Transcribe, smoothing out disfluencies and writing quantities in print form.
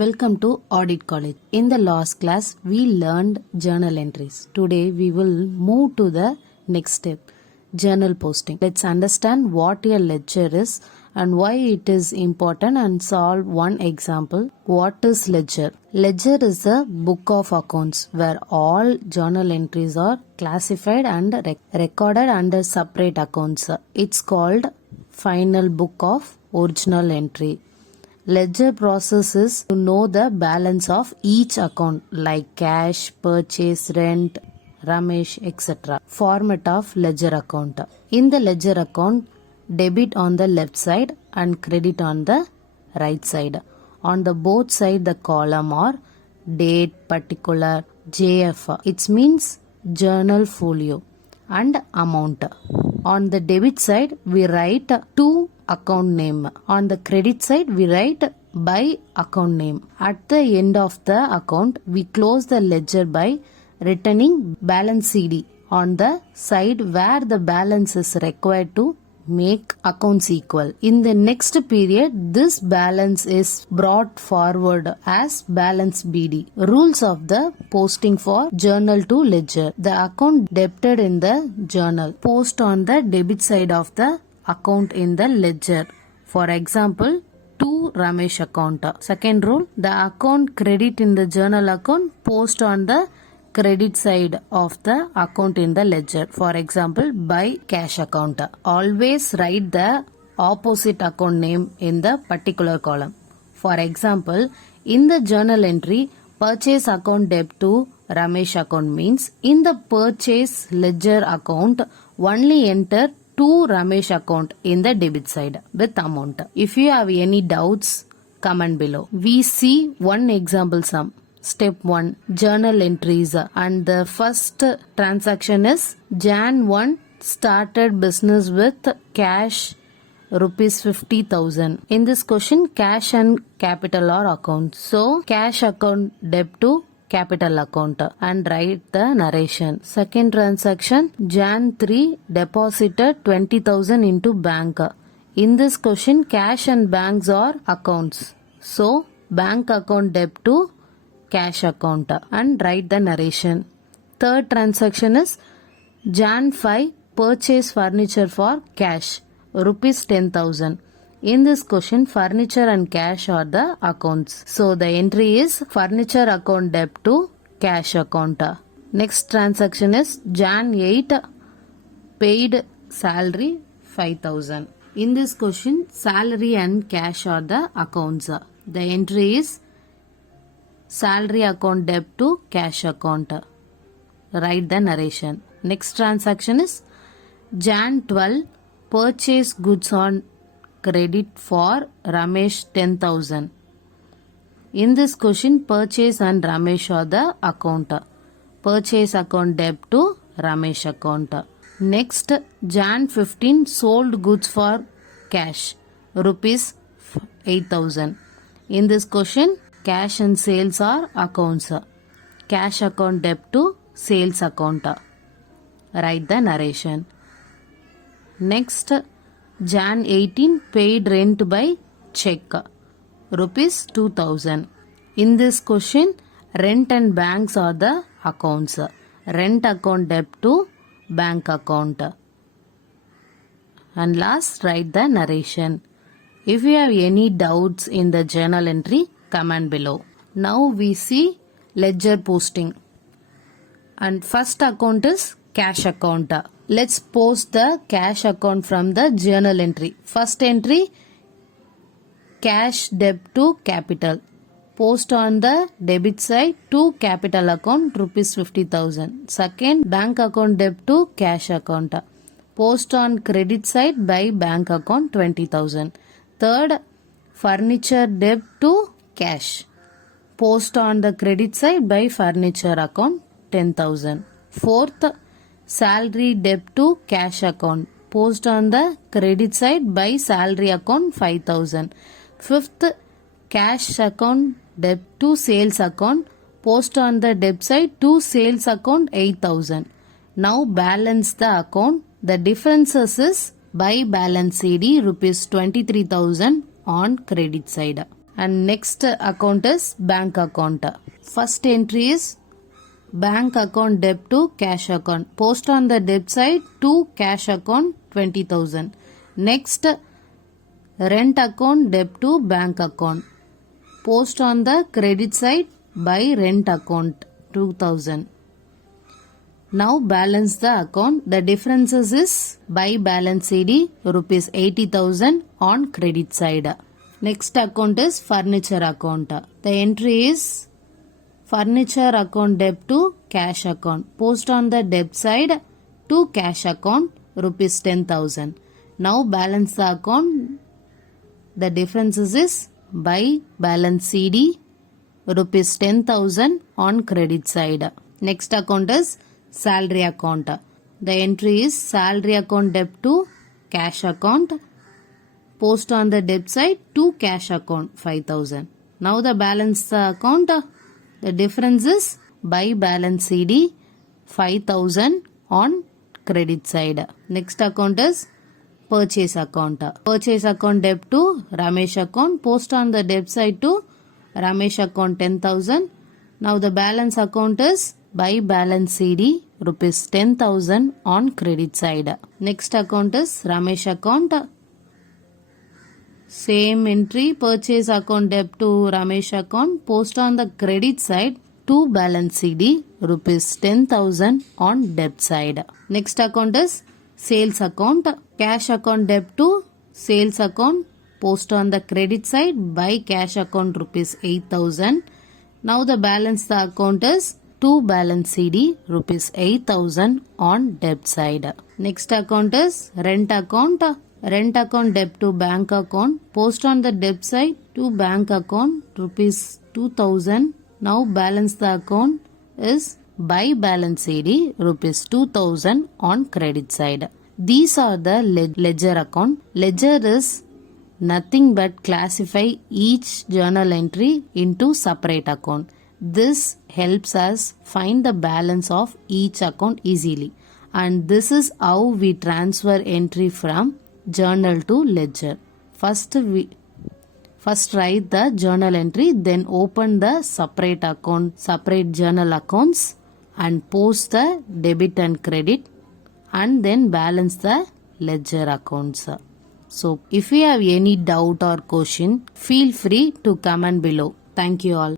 Welcome to Audit College. In the last class, we learned journal entries. Today, we will move to the next step, journal posting. Let's understand what a ledger is and why it is important and solve one example. What is ledger? Ledger is a book of accounts where all journal entries are classified and recorded under separate accounts. It's called final book of original entry. Ledger process is to know the balance of each account like cash, purchase, rent, Ramesh, etc. Format of ledger account. In the ledger account, debit on the left side and credit on the right side. On the both side, the column are date, particular, JF. It means journal folio and amount. On the debit side, we write to account name. On the credit side, we write by account name. At the end of the account, we close the ledger by returning balance CD on the side where the balance is required to make accounts equal. In the next period, this balance is brought forward as balance BD. Rules of the posting for journal to ledger. The account debited in the journal. Post on the debit side of the account in the ledger. For example, to Ramesh account. Second rule, the account credit in the journal account post on the credit side of the account in the ledger. For example, by cash account. Always write the opposite account name in the particular column. For example, in the journal entry, purchase account debit to Ramesh account means in the purchase ledger account, only enter to Ramesh account in the debit side with amount. If you have any doubts, comment below. We see one example sum. Step 1, journal entries, and the first transaction is Jan 1 started business with cash rupees 50,000. In this question, cash and capital are accounts. So, cash account debit to capital account and write the narration. Second transaction, Jan 3 deposited 20,000 into bank. In this question, cash and banks are accounts. So, bank account debit to cash account and write the narration. Third transaction is Jan 5 purchase furniture for cash rupees 10,000. In this question, furniture and cash are the accounts. So the entry is furniture account debit to cash account. Next transaction is Jan 8 paid salary 5,000. In this question, salary and cash are the accounts. The entry is salary account debit to cash account. Write the narration. Next transaction is Jan 12 purchase goods on credit for Ramesh 10,000. In this question, purchase and Ramesh are the account. Purchase account debit to Ramesh account. Next, Jan 15 sold goods for cash rupees 8,000. In this question, cash and sales are accounts. Cash account debit to sales account. Write the narration. Next, Jan 18 paid rent by check rupees 2,000. In this question, rent and banks are the accounts. Rent account debit to bank account. And last, write the narration. If you have any doubts in the journal entry, comment below. Now we see ledger posting. And first account is cash account. Let's post the cash account from the journal entry. First entry, cash debit to capital. Post on the debit side to capital account rupees 50,000. Second, bank account debit to cash account. Post on credit side by bank account 20,000. Third, furniture debit to cash. Post on the credit side by furniture account 10,000. Fourth, salary debit to cash account. Post on the credit side by salary account 5,000. Fifth, cash account debit to sales account. Post on the debit side to sales account 8,000. Now balance the account. The differences is by balance CD rupees 23,000 on credit side. And next account is bank account. First entry is bank account debt to cash account. Post on the debt side to cash account 20,000. Next, rent account debt to bank account. Post on the credit side by rent account 2,000. Now balance the account. The differences is by balance CD rupees 80,000 on credit side. Next account is furniture account. The entry is furniture account debt to cash account. Post on the debt side to cash account rupees 10,000. Now balance the account. The differences is by balance CD rupees 10,000 on credit side. Next account is salary account. The entry is salary account debt to cash account. Post on the debt side to cash account 5,000. Now the balance the account. The difference is by balance CD 5,000 on credit side. Next account is purchase account. Purchase account debt to Ramesh account. Post on the debt side to Ramesh account 10,000. Now the balance account is by balance CD rupees 10,000 on credit side. Next account is Ramesh account. Same entry, purchase account debt to Ramesh account. Post on the credit side to balance CD rupees 10,000 on debt side. Next account is sales account. Cash account debt to sales account. Post on the credit side by cash account rupees 8,000. Now the balance the account is to balance CD rupees 8,000 on debt side. Next account is rent account. Rent account debt to bank account. Post on the debt side to bank account rupees 2,000. Now balance the account is by balance CD rupees 2,000 on credit side. These are the ledger account. Ledger is nothing but classify each journal entry into separate account. This helps us find the balance of each account easily. And this is how we transfer entry from journal to ledger. First write the journal entry, then open the separate account, separate journal accounts, and post the debit and credit, and then balance the ledger accounts. So if you have any doubt or question, feel free to comment below. Thank you all.